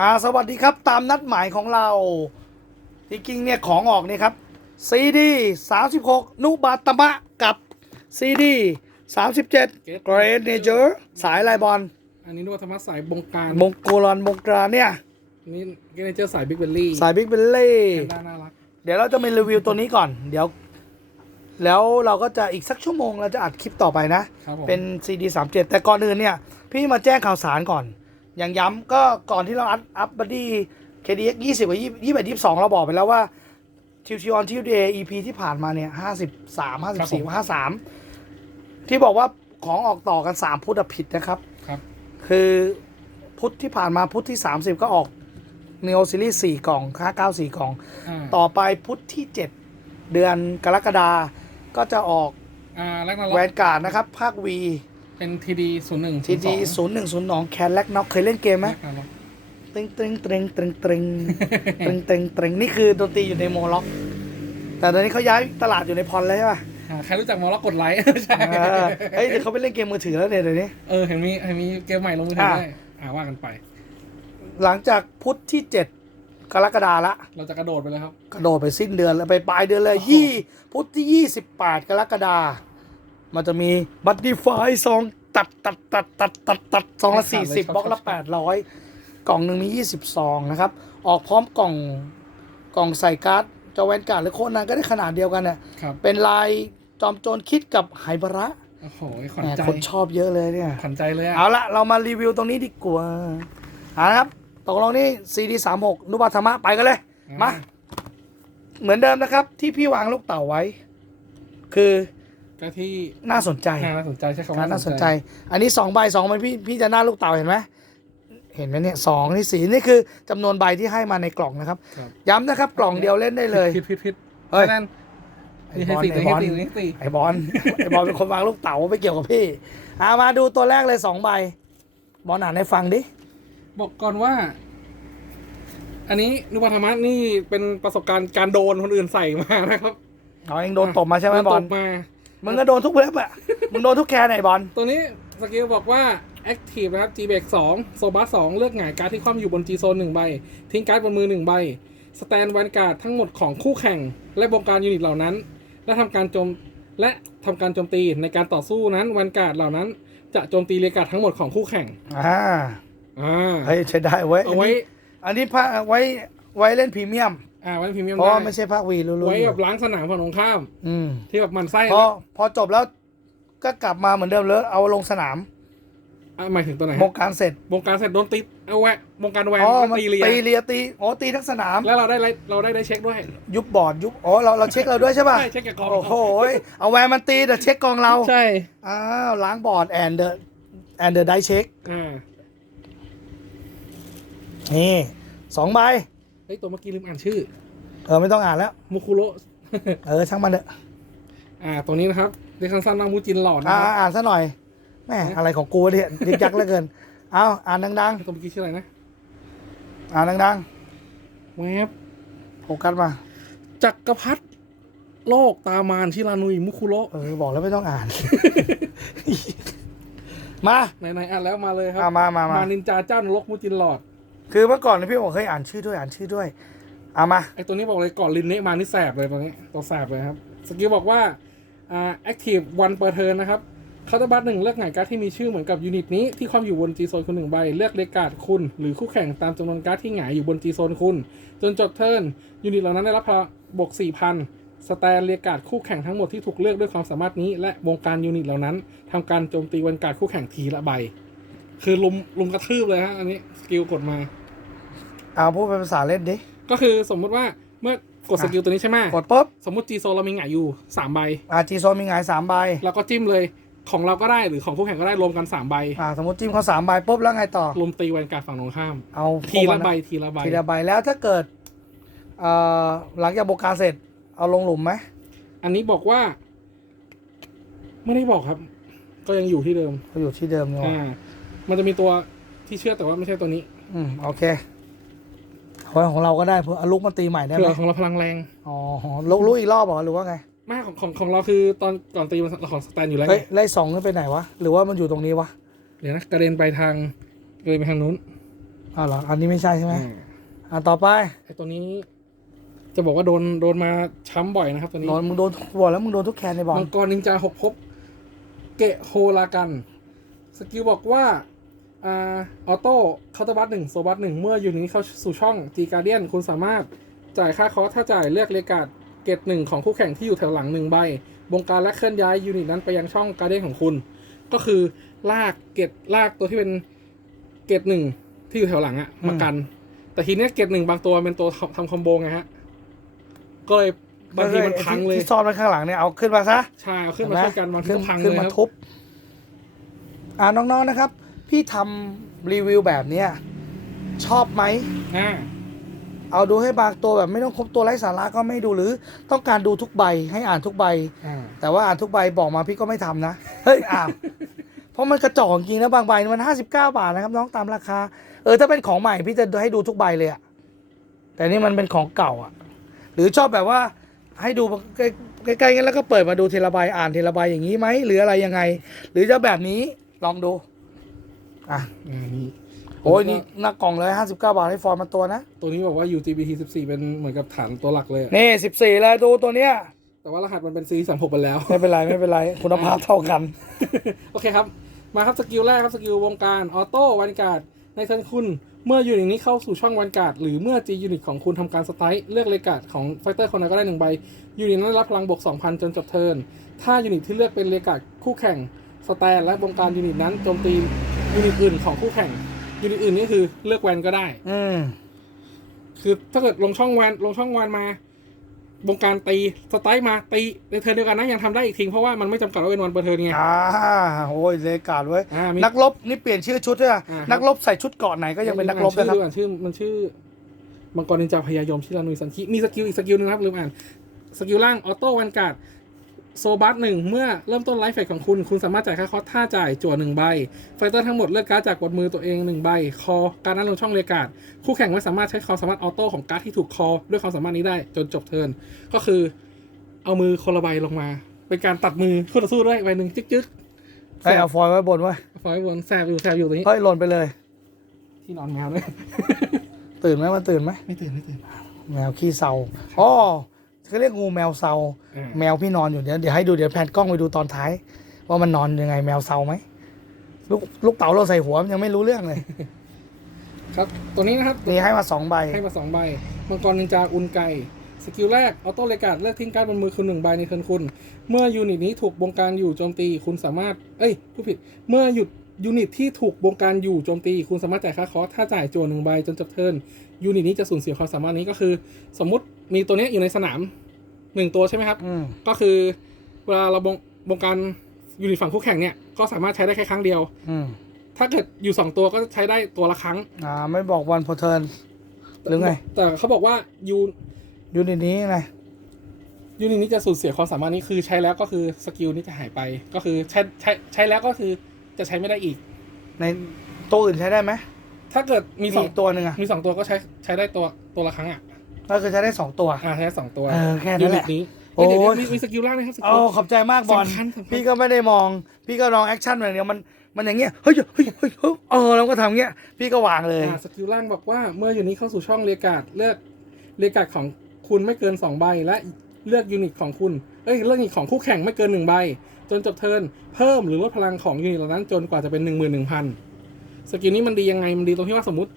อ่าสวัสดีครับตามนัดหมายของเราจริงๆเนี่ยของออกนี่ครับซีดี36นุบาตมะกับซีดี37เกรดเนเจอร์สายลายบอลอันนี้นึกว่าธรรมะสายบงการมงโกลอนมงกราเนี่ยอันนี่เกเนเจอร์สายบิ๊กเบลลี่สายบิ๊กเบลเล่แพนด้าน่ารักเดี๋ยวเราจะมารีวิวตัวนี้ก่อน เดี๋ยว แล้วเราก็จะอีกสักชั่วโมงเราจะอัดคลิปต่อไปนะครับผมเป็น CD 3 7แต่ก่อนอื่นเนี่ย พี่มาแจ้งข่าวสารก่อน อย่างย้ำก็ก่อนที่เราอัพอัพบัดดี้ KDX 20กับ20 21 22เราบอกไปแล้วว่าทิวชิวออนทิวเดย์ EP ที่ผ่านมาเนี่ย53 54 53ที่บอกว่าของออกต่อกัน3พุทธผิดนะครับครับ คือพุทธที่ผ่านมาพุทธที่30ก็ออก Neo Series 4กล่อง594กล่องอ่าต่อไปพุทธที่7เดือนกรกฎาก็จะออกอ่าแรกนาแวล็อกนการ์ดนะครับ ภาค V เป็นทีดีศูนย์หนึ่งทีดีศูนย์หนึ่งศูนย์สองแคนแลกน็อกเคยเล่นเกมไหมตึงตึงตึงตึงตึงตึงตึงตึงนี่คือดนตรีอยู่ในโมล็อก แต่ตอนนี้เขาย้ายตลาดอยู่ในพรแล้วใช่ป่ะใครรู้จักมอลล็อกกดไลค์ใช่เออเฮ้ยเดี๋ยวเขาไปเล่นเกมมือถือแล้วเนี่ยเดี๋ยวนี้เออเห็นมีเห็นมีเกมใหม่ลงมือถืออะได้อ่าว่ากันไป หลังจากพุธที่เจ็ดกรกฎาละ เราจะกระโดดไปเลยครับ กระโดดไปสิ้นเดือนแล้วไปปลายเดือนเลยโอ้โหยี่พุธที่ยี่สิบแปดกรกฎามันจะมีบัตดีไฟซอง ตัดตัดตัดตัดตัดตัดซองละสี่สิบบล็อกละแปดร้อยกล่องหนึ่งมียี่สิบซองนะครับ ออกพร้อมกล่องกล่องใส่การ์ดจอแวนการ์ดหรือโคนันก็ได้ขนาดเดียวกันเนี่ยครับเป็นลายจอมโจรคิดกับไฮบาระโอ้โหขวัญใจคนชอบเยอะเลยเนี่ยขวัญใจเลยเอาละเรามารีวิวตรงนี้ดีกว่าเอาละครับตกลงนี่ CD 3 6นุบาธรรมะไปกันเลยมาเหมือนเดิมนะครับ ที่พี่วางลูกเต่าไว้ คือ ก็ที่น่าสนใจน่าสนใจใช่คำการว่าน่าสนใจ อันนี้สองใบสองใบพี่พี่จะหน้าลูกเต่าเห็นไหมเห็นไหมเนี่ยสองนี่สีนี่คือจำนวนใบที่ให้มาในกล่องนะครับครับย้ำนะครับกล่องเดียวเล่นได้เลยผิดผิดผิดเฮ้ยนั่นไอ้นี่บให้อลสี่ไอ้นี่บให้อลสี่นี่ให้สี่ไอ้บอลไอ้บอลเป็นคนวางลูกเต๋าไม่เกี่ยวกับพี่เอามาดูตัวแรกเลยสองใบ บอลอ่านให้ฟังดิ บอกก่อนว่า อันนี้นุบาธรรมะนี่เป็นประสบการณ์การโดนคนอื่นใส่มานะครับเอาเองโดนตบมาใช่ไหมโดนบอตลบมา มึงก็โดนทุกเว็บอะมึงโดนทุกแคนไหนบอลตัวนี้สกิลบอกว่า Active นะครับ G เบรก2โซบัส2เลือกหงายการ์ดที่คว่ำอยู่บน G โซน1ใบ ทิ้งการ์ดบนมือ 1 ใบ สแตนแวนการ์ดทั้งหมดของคู่แข่ง และบงการยูนิตเหล่านั้น และทำการโจมและทำการโจมตีในการต่อสู้นั้นแวนการ์ดเหล่านั้น จะโจมตีเรียกการ์ดทั้งหมดของคู่แข่งอ่าอ่าเฮ้ยใช้ได้เว้ยเอาไว้ อันนี้ภาคไว้ไว้เล่นพรีเมียม อ่าไว้พรีเมียมเพราะว่าได้ไม่ใช่ภาควีรู้ๆไว้อยู่แบบล้างสนามฝั่งตรงข้าม อืมที่แบบหมันไส้พอพอจบแล้วก็กลับมาเหมือนเดิมเลยเอาลงสนามอะหมายถึงตัวไหนโมงการเสร็จวงการเสร็จโดนตีเอาแวะวงการแวนอ๋อก็มันตีเรียตีเรียตีโอ้ตีทั้งสนาม แล้วเราได้ไลเราได้ได้เช็คด้วยยุบบอร์ดยุบอ๋อเราเราเช็คเราด้วยใช่ป่ะ ใช่เช็คกับกองโอ้โหเอาแวนมันตีแต่เช็คกองเรา ใช่อ้าว ล้างบอร์ดแอนเดอร์แอนเดอร์ไดเช็ค อ่านี่สองใบ เฮ้ยตัวเมื่อกี้ลืมอ่านชื่อเออไม่ต้องอ่านแล้วมุคุโรเออช่างมันเถอะอ่าตัวนี้นะครับเรียกสั้นๆว่ามูจินหลอดนะอ่าครับอ่านซะหน่อยแม่อะไรของกูเนี่ยยิกยักเหลือเกินเอาอ่านดังตัวเมื่อกี้ชื่ออะไรนะๆอ่านดังแวบๆโฟกัสมาจักรพรรดิโลกตามานชิรานุยมุคุโรเออบอกแล้วไม่ต้องอ่าน มาไหนๆอ่านแล้วมาเลยครัเอามามามานินจาเจ้านรกมูจินหลอด คือเมื่อก่อนเนี่ยพี่บอกเคยอ่านชื่อด้วยอ่านชื่อด้วยเอามา ไอตัวนี้บอกเลยก่อนลินเนะมานี่แสบเลยตัวนี้ตัวแสบเลยครับ สกิลบอกว่าอ่า active one per turn นะครับคาร์บัตหนึ่งเลือกหงายการ์ดที่มีชื่อเหมือนกับยูนิตนี้ที่ความอยู่บน G โซนคุณหนึ่งใบ เลือกเลกการ์ดคุณ หรือคู่แข่งตามจำนวนการ์ดที่หงายอยู่บน G โซนคุณ จนจบเทิร์นยูนิตเหล่านั้นได้รับพลังบวก4,000สแตนเรียกการ์ดคู่แข่งทั้งหมดที่ถูกเลือกด้วยความสามารถนี้ และวงการยูนิตเหล่านั้นทำการโจมตีวันการ์ดคู่แข่งทีละใบ คือลุมลุมกระทืบเลยฮะอันนี้สกิลกดมา เอาพูดเป็นภาษาเล่นดิ ก็คือสมมุติว่าเมื่อกดสกิลตัวนี้ใช่ไหมกดปุ๊บ สมมติ G โซนเรามีหงายอยู่สามใบ อ่าจีโซนมีหงายสามใบเราก็จิ้มเลยของเราก็ได้หรือของคู่แข่งก็ได้รวมกันสามใบ อ่าสมมติจิ้มเขาสามใบปุ๊บแล้วไงต่อรวมตีวันการ์ดฝั่งตรงข้าม เอาทีละใบทีละใบทีละใบแล้วถ้าเกิดเอ่อหลังจากโบกการเสร็จ เอาลงหลุมไหม อันนี้บอกว่า ไม่ได้บอกครับ ก็ยังอยู่ที่เดิมเขาอยู่ที่เดิมเนาะอ่ามันจะมีตัวที่เชื่อแต่ว่าไม่ใช่ตัวนี้ อืมโอเค ของของเราก็ได้เพื่อเอาลุกมาตีใหม่ได้ไหเผื่มอของเราพลังแรง อ๋อลุกลุกอีกรอบเหรอหรือว่าไงไม่ของของของเราคือตอนก่อนตีมันของสแตนอยู่แล้วเฮ้ยไงไล่สองนี่ไปไหนวะ หรือว่ามันอยู่ตรงนี้วะ เดี๋ยวนะกระเด็นไปทางกระเด็นไปทางนู้นอ้าวเหรออันนี้ไม่ใช่ใช่ไหมอ่าอ่าต่อไปไอตัวนี้ จะบอกว่าโดนโดนมาช้ำบ่อยนะครับตัวนี้โดนมึงโดนบอกแล้วมึงโดนทุกแคนในบอลมังกรนินจาหกภพเกะโฮลากัน สกิลบอกว่า อ่าออโต้เคาน์เตอร์บัตหนึ่งโซบัตหนึ่งเมื่ออยู่นี้เข้าสู่ช่องจีการเดียนคุณสามารถจ่ายค่าคอสถ้าจ่ายเลือกเลกาดเกตหนึ่งของคู่แข่งที่อยู่แถวหลังหนึ่งใบบงการและเคลื่อนย้ายยูนิตนั้นไปยังช่องการเดียนของคุณ ก็คือลากเกตลากตัวที่เป็นเกตหนึ่งที่อยู่แถวหลังอะมากัน แต่ทีเนี้ยเกตหนึ่งบางตัวเป็นตัวทำคอมโบไงฮะ ก็เลยบางทีมันพังเลยที่ซ่อนไว้ข้างหลังเนี่ยเอาขึ้นมาซะใช่เอาขึ้นมาช่วยกันบางทีขึ้นก็พังขึ้นเลยมาครับทุบ อ่าน้องๆนะครับ พี่ทำรีวิวแบบเนี้ยชอบไหม อ่า เอาดูให้บางตัวแบบไม่ต้องครบตัวไร้สาระก็ไม่ดูหรือต้องการดูทุกใบให้อ่านทุกใบ อ่า แต่ว่าอ่านทุกใบบอกมาพี่ก็ไม่ทำนะ เฮ้ยอ่านเพราะมันกระจอกจริงนะบางใบมันห้าสิบเก้าบาทนะครับน้องตามราคา เออถ้าเป็นของใหม่พี่จะให้ดูทุกใบเลยอะแต่นี่มันเป็นของเก่าอะหรือชอบแบบว่าให้ดูใกล้ๆกันแล้วก็เปิดมาดูทีละใบอ่านทีละใบอย่างนี้ไหมหรืออะไรยังไง หรือจะแบบนี้ลองดู อะอ่านี่โอ้ยนี่หน้ากล่องเลยห้าสิบเก้าบาทให้ฟอร์มมาตัวนะ ตัวนี้บอกว่า UGBT 14 เป็นเหมือนกับฐานตัวหลักเลยอะนี่สิบสี่เลยดูตัวเนี้ย แต่ว่ารหัสมันเป็น C 3 6ไปแล้ว ไม่เป็นไรไม่เป็นไร คุณภาพเท่ากัน โอเคครับ มาครับสกิลแรกครับสกิลวงการออโต้วันการ์ดในเทิร์นคุณ เมื่อยูนิตนี้เข้าสู่ช่องวันการ์ดหรือเมื่อ G ยูนิตของคุณทำการสไตล์เลือกเลกาดของไฟเตอร์คนนั้นก็ได้หนึ่งใบยูนิตนั้นรับพลังบวก2,000 จนจบเทิร์นถ้ายูนิตที่เลือกเป็นเลกาดคู่แข่งสแตนและวงการยูนิตนั้นโจมตี ยูนิตอื่นของคู่แข่งยูนิตอื่นนี่คือเลือกแวนก็ได้ อืมคือถ้าเกิดลงช่องแวนลงช่องแวนมาบงการตีสไตล์มาตีในเทิร์นเดียวกันนะยังทำได้อีกทีเพราะว่ามันไม่จำกัดว่าเป็นวันเปิดเทิร์นไงอ่าโอ้ยเลกาดเว้ยอ่ามีนักรบนี่เปลี่ยนชื่อชุดด้วยอะอ่าครับนักรบใส่ชุดเกาะไหนก็ยังเป็นนักรบชื่นะอครับลืมอ่านชื่อมันชื่อมังกรนินจาพยายมชิรานุยสันคิมีสกิลอีกสกิลหนึงนะครับลืมอ่านสกิลล่างออโต้วันการ์ด โซบัสหนึ่งเมื่อเริ่มต้นไลฟ์เฟสของคุณ คุณสามารถจ่ายค่าคอสท่าจ่ายจั่วหนึ่งใบไฟเตอร์ทั้งหมดเลือกการ์ดจากบนมือตัวเองหนึ่งใบ คอการนั้นลงช่องเรียกการ์ดคู่แข่งไม่สามารถใช้ความสามารถออโต้ของการ์ดที่ถูกคอ ด้วยความสามารถนี้ได้จนจบเทิร์นก็คือ เอามือคนละใบลงมา เป็นการตัดมือคู่ต่อสู้ด้วยใบหนึ่งจึ๊กจึ๊กไอ้เอาฟอยล์ไว้บนไว้ยฟอยบนแสบอยู่แสบอยู่ตรงนี้เฮ้ยหล่นไปเลย ที่นอนแมวด้วยตื่นไหมมันตื่นไหมไม่ตื่นไม่ตื่นแมวขี้เศร้าอ๋อ เขาเรียกงูแมวเศร้าอ่าแมวพี่นอนอยู่เดี๋ยวเดี๋ยวให้ดูเดี๋ยวแพนกล้องไปดูตอนท้าย ว่ามันนอนยังไงแมวเศร้าไหมลูกลูกเต๋าเราใส่หัวมันยังไม่รู้เรื่องเลย ครับ ตัวนี้นะครับนี่ให้มาสองใบ ให้มาสองใบ มังกรนินจาอุนไกสกิลแรก ออโต้เลกาดเลือกทิ้งการดบนมือคุณหนึ่งใบในเทิร์นคุณ เมื่อยูนิตนี้ถูกบงการอยู่โจมตี คุณสามารถ เอ้ย ผู้ผิด เมื่อหยุดยูนิตที่ถูกบงการอยู่โจมตี คุณสามารถจ่ายค่าคอสถ้าจ่ายโจหนึ่งใบจนจบเทิร์นยูนิตนี้จะสูญเสียความสามารถนี้ก็คือ สมมุติ มีตัวเนี้ยอยู่ในสนามหนึ่งตัวใช่ไหมครับ อืมก็คือเวลาเราบงบงการยูนิตฝั่งคู่แข่งเนี่ยก็สามารถใช้ได้แค่ครั้งเดียว อืมถ้าเกิดอยู่สองตัวก็ใช้ได้ตัวละครั้งอ่า ไม่บอกวันพอเทิร์นหรือไง แต่เขาบอกว่ายูยูนิตนี้ไงยูนิตนี้จะสูญเสียความสามารถนี้คือใช้แล้วก็คือสกิลนี้จะหายไป ก็คือใช้ใช้ใช้แล้วก็คือจะใช้ไม่ได้อีก ในตัวอื่นใช้ได้ไหมถ้าเกิดมีมีสองอีกตัวหนึ่งอะมีสองตัวก็ใช้ใช้ได้ตัวตัวละครั้งอะ ก็คือใช้ได้สองตัว อ่าใช้สองตัวเออแค่นั้นแหละ ยูนี้โอ้ยเดี๋ยวมีมีสกิลล่างนะครับสกิโอ้ลขอบใจมากบอลสำคัญสำคัญ พี่ก็ไม่ได้มอง พี่ก็ลองแอคชั่นอย่างเดียวมันมันอย่างเงี้ยเฮ้ยเฮ้ยเฮ้ยเฮ้ยเออแล้วก็ทำเงี้ย พี่ก็วางเลย อ่าสกิลล่างบอกว่าเมื่อยูนิตเข้าสู่ช่องเรียกาดเลือกเรียกาดของคุณไม่เกินสองใบและเลือกยูนิตของคุณเอ้ยเลือกยูนิตของคู่แข่งไม่เกินหนึ่งใบ จนจบเทิร์นเพิ่มหรือลดพลังของยูนิตเหล่านั้นจนกว่าจะเป็นหนึ่งหมื่นหนึ่งพันสกิลนี้มันดียังไงมันดีตรงที่ว่าสมมติ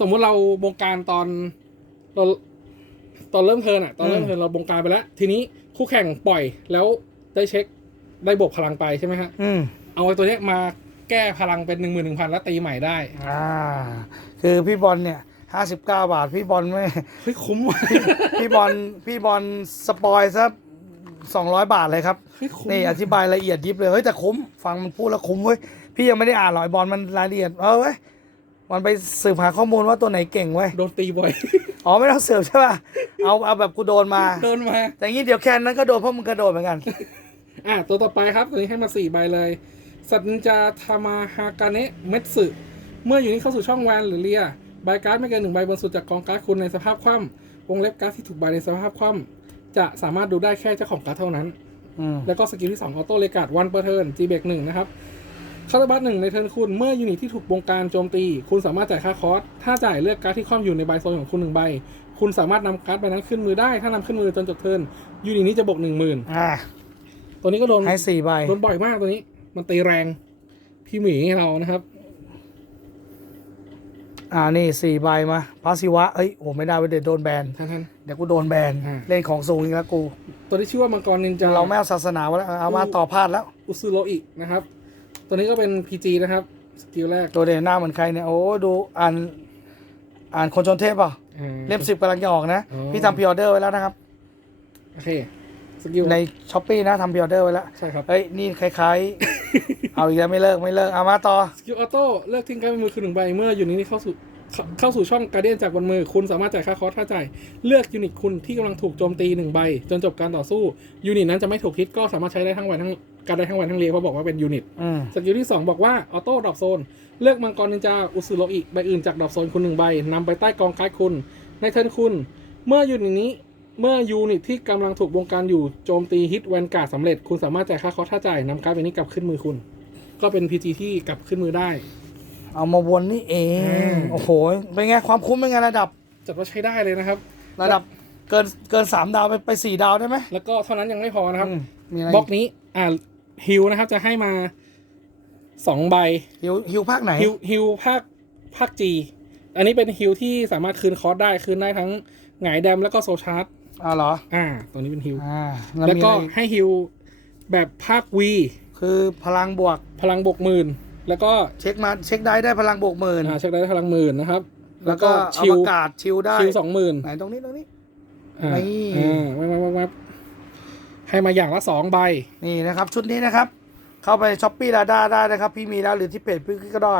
สมมุติเราบงการตอนเรา ตอนเริ่มเทิร์นอะตอนเริ่มเทิร์นเราบงการไปแล้ว ทีนี้คู่แข่งปล่อยแล้วได้เช็คได้บวกพลังไปใช่ไหมฮะอืมเอาไอ้ตัวเนี้ยมาแก้พลังเป็นหนึ่งหมื่นหนึ่งพันแล้วตีใหม่ได้อ่า คือพี่บอลเนี่ยห้าสิบเก้าบาท พี่บอลไม่ เฮ้ยคุ้มว่ะพี่บอลพี่บอลสปอยซะสองร้อยบาทเลยครับ เฮ้ยคุ้มนี่อธิบายละเอียดยิบเลย เฮ้ย แต่คุ้ม ฟังมันพูดแล้วคุ้มเว้ย พี่ยังไม่ได้อ่านหรอกไอ้บอลมันรายละเอียด เออเว้ยมันไปสืบหาข้อมูลว่าตัวไหนเก่งเว้ย โดนตีบ่อย อ๋อไม่ต้องสืบใช่ป่ะเอาเอาแบบกูโดนมา โดนมา แต่งี้เดี๋ยวแคนนั้นก็โดนเพราะมึงกระโดดเหมือนกัน อะตัวต่อไปครับตัวนี้ให้มาสี่ใบเลย สัตว์นินจาทามาฮากาเนะเมตสึเมื่ออยู่นี้เข้าสู่ช่องแวนหรือเลียใบการ์ดไม่เกินหนึ่งใบบนสุดจากกองการ์ดคุณในสภาพคว่ำวงเล็บการ์ดที่ถูกใบในสภาพคว่ำจะสามารถดูได้แค่เจ้าของการ์ดเท่านั้นอืมแล้วก็สกิลที่2ออโต้เลกาดวันเปอร์เทิร์นจีเบกหนึ่งนะครับ คาร์บัสหนึ่งในเทิร์นคุณเมื่อยูนิตที่ถูกบงการโจมตี คุณสามารถจ่ายค่าคอสถ้าจ่ายเลือกการ์ดที่คว่ำอยู่ในใบโซนของคุณหนึ่งใบ คุณสามารถนำการ์ดใบนั้นขึ้นมือได้ ถ้านำขึ้นมือจนจบเทิร์นยูนิตนี้จะบวกหนึ่งหมื่นอ่าตัวนี้ก็โดนให้สี่ใบโดนบ่อยมากตัวนี้ มันตีแรงพี่หมีเรานะครับ อ่านี่สี่ใบมาพาสิวะเอ้ยโอ้ไม่ได้เว้ยเดี๋ยวโดนแบนท่านท่าน เดี๋ยวกูโดนแบนอ่า เล่นของสูงอีกแล้วกู ตัวที่ชื่อว่ามังกรนินจาเราไม่เอาศาสนาไว้แล้วเอามาต่อพาดแล้ว อุซุโรอินะครับ ตัวนี้ก็เป็น PG นะครับ สกิลแรกตัวเด่นหน้าเหมือนใครเนี่ย โอ้ดูอ่านอ่านคนชนเทพเปล่ะอ่า เล่มสิบกำลังจะออกนะ อ๋อ พี่ทำพิออเดอร์ไว้แล้วนะครับ โอเค สกิลในช้อปปี้นะทำพิออเดอร์ไว้แล้ว ใช่ครับ เฮ้ย นี่คล้ายๆ เอาอีกแล้วไม่เลิกไม่เลิกเอามาต่อ สกิลออโต้เลือกทิ้งการดบนมือคือหนึ่งใบเมื่อยูนิตนี้เข้าสู่ เข้าเข้าสู่ช่องการเดียนจากบนมือ คุณสามารถจ่ายค่าคอร์สถ้าจ่าย เลือกยูนิตคุณที่กำลังถูกโจมตีหนึ่งใบ จนจบการต่อสู้ยูนิตนั้นจะไม่ถูกฮิตก็สามารถใช้ได้ทั้งวันทั้งการได้ทั้งวันทั้งเรียเพราะบอกว่าเป็นยูนิตอืมสกิลที่ 2 บอกว่าออโต้ดรอปโซน เลือกมังกรนินจาอุซุโรอิใบอื่นจากดรอปโซนคุณหนึ่งใบนำไปใต้กองการ์ดคุณ ในเทิร์นคุณ เมื่อยูนิตนี้เมื่อยูนิตที่กำลังถูกบงการอยู่โจมตีฮิตแวนการ์ดสำเร็จ คุณสามารถจ่ายค่าคอร์สถ้าจ่ายนำการ์ดใบนี้กลับขึ้นมือคุณ ก็เป็น PG ที่กลับขึ้นมือได้ เอามาวนนี่เอง อืม โอ้โห เป็นไงความคุ้มเป็นไงระดับ จัดว่าใช้ได้เลยนะครับ ระดับเกินเกินสามดาวไปไปสี่ดาวได้ไหมแล้วก็เท่านั้นยังไม่พอนะครับ อืมมีอะไรบล็อกนี้อ่าฮิวนะครับจะให้มาสองใบฮิวฮิวภาคไหน ฮิวฮิวภาคภาคจีอันนี้เป็นฮิวที่สามารถคืนคอร์สได้ คืนได้ทั้งหงายแดมแล้วก็โซชาร์ตอ่าเหรอ อ่า ตัวนี้เป็นฮิว อ่าแล้วมีก็อะไรอีให้ฮิวแบบภาควี คือพลังบวกพลังบวกหมื่น แล้วก็เช็คมาเช็คได้ได้พลังบวกหมื่นอ่าเช็คได้พลังหมื่นนะครับ แล้วก็เอาชิวอากาศชิวได้ชิวสองหมื่นไหนตรงนี้ตรงนี้อ่านี่อ่าแว๊บแว๊บแว๊บแว๊บให้มาอย่างละสองใบนี่นะครับ ชุดนี้นะครับ เข้าไปช้อปปี้ลาด้าได้นะครับ พี่มีแล้วหรือที่เพจพี่ก็ได้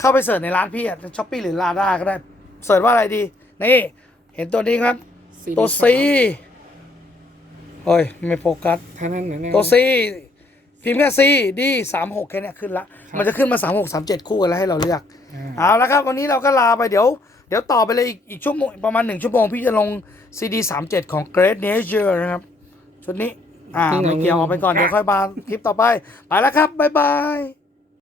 เข้าไปเสิร์ชในร้านพี่อะช้อปปี้หรือลาด้าก็ได้เสิร์ชว่าอะไรดีนี่เห็นตัวนี้ครับ ตัวซีโอ้ยไม่โฟกัสท่านั้นนะเนี่ยตัวซี พิมพ์แค่ซีดีสามหกแค่เนี้ยขึ้นละครับมันจะขึ้นมาสามหกสามเจ็ดคู่กันแล้วให้เราเลือกอ่าเอาละครับ วันนี้เราก็ลาไปเดี๋ยว เดี๋ยวต่อไปเลยอีกอีกชั่วโมงประมาณหนึ่งชั่วโมง พี่จะลง CD 3 7 ของ Great Nature นะครับ ชุดนี้ อ่า ไม่เกี่ยวออกไปก่อน เดี๋ยวค่อยมาคลิปต่อไป ไปแล้วครับ บ๊ายบาย